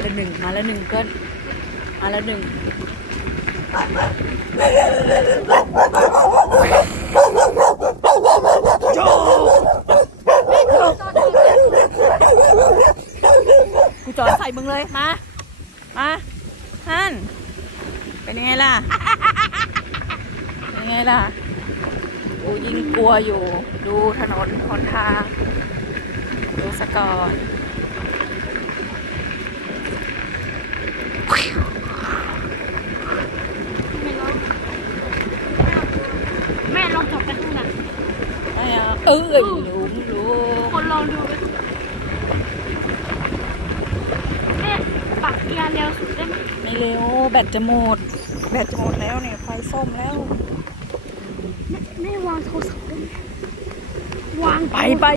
แล้วหนึ่งมาล้วหนึ่งก็มาล้วหนึ่งโจกูจอดใส่มึงเลย มา มาฮันเป็นยังไงล่ะ เป็นยังไงล่ะ กูยิ่งกลัวอยู่ ดูถนนหนทาง ดูสกอร์ ไม่ร้องแม่ลองจับไปข้างหลัง ไม่ เอาเอ้ยหลุมหลุมคนลองดูไปข้างหลังแม่ปักเกียร์เร็วสุดได้ไหมไม่เร็วแบตจะหมด แบตจะหมดแล้วเนี่ยไฟส้มแล้ว แม่แม่วางโทรศัพท์ได้ไหมวางไปไป